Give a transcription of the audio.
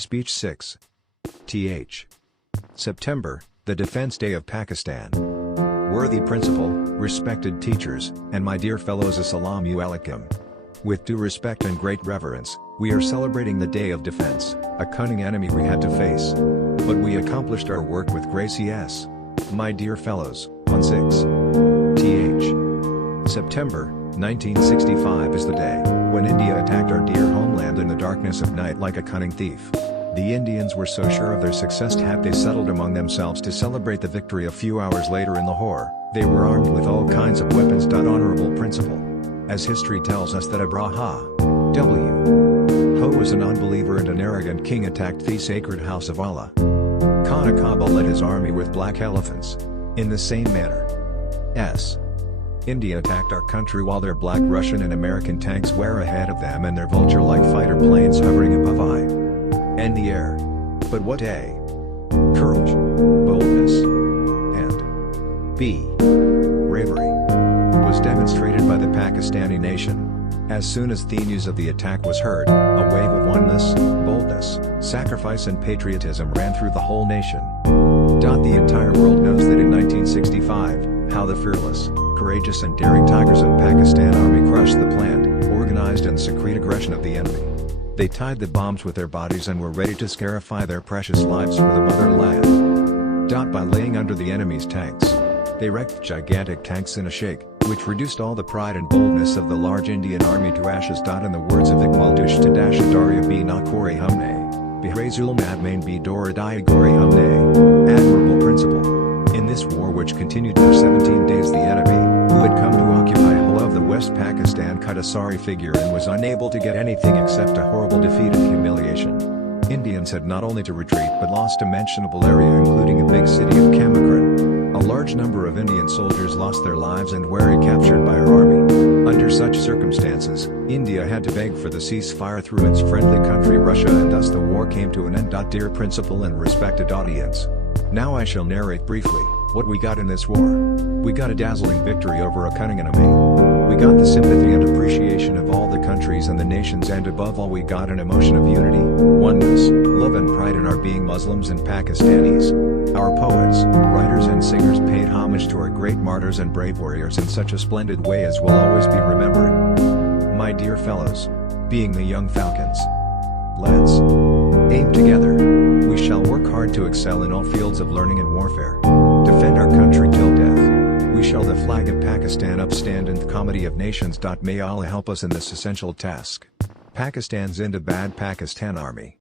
Speech 6. Th. September, the Defense Day of Pakistan. Worthy principal, respected teachers, and my dear fellows, Assalam-O-Alaikum. With due respect and great reverence, we are celebrating the Day of Defense, a cunning enemy we had to face. But we accomplished our work with grace, yes. My dear fellows, on 6. Th. September, 1965 is the day when India attacked our dear homeland in the darkness of night like a cunning thief. The Indians were so sure of their success had they settled among themselves to celebrate the victory a few hours later in Lahore. They were armed with all kinds of weapons. Honorable principal. As history tells us that Abraha W. Ho was a non-believer and an arrogant king attacked the sacred house of Allah. Khan Akaba led his army with black elephants. In the same manner, India attacked our country while their black Russian and American tanks were ahead of them and their vulture-like fighter planes hovering above and the air. But what a courage, boldness, and bravery was demonstrated by the Pakistani nation. As soon as the news of the attack was heard, a wave of oneness, boldness, sacrifice and patriotism ran through the whole nation. The entire world knows that in 1965, how the fearless, courageous and daring tigers of Pakistan Army crushed the planned, organized and secret aggression of the enemy. They tied the bombs with their bodies and were ready to scarify their precious lives for the motherland. By laying under the enemy's tanks, they wrecked gigantic tanks in a shake, which reduced all the pride and boldness of the large Indian army to ashes. In the words of Iqbal Daria B. Nakore Humne, Bihrazul Madmain B. Dora Diagore Humne, admirable principle. In this war which continued for 17 days, the enemy, who had come to occupy whole of the West Pakistan, cut a sorry figure and was unable to get anything except a horrible defeat and humiliation. Indians had not only to retreat but lost a mentionable area including a big city of Kamakran. A large number of Indian soldiers lost their lives and were recaptured by our army. Under such circumstances, India had to beg for the ceasefire through its friendly country Russia, and thus the war came to an end. Dear principal and respected audience. Now I shall narrate briefly what we got in this war. We got a dazzling victory over a cunning enemy. We got the sympathy and appreciation of all the countries and the nations, and above all we got an emotion of unity, oneness, love and pride in our being Muslims and Pakistanis. Our poets, writers and singers paid homage to our great martyrs and brave warriors in such a splendid way as will always be remembered. My dear fellows, being the young falcons, let's aim together. We shall work hard to excel in all fields of learning and warfare. Defend our country till death. We shall the flag of Pakistan upstand in the comity of nations. May Allah help us in this essential task. Pakistan Zindabad, Pakistan Army.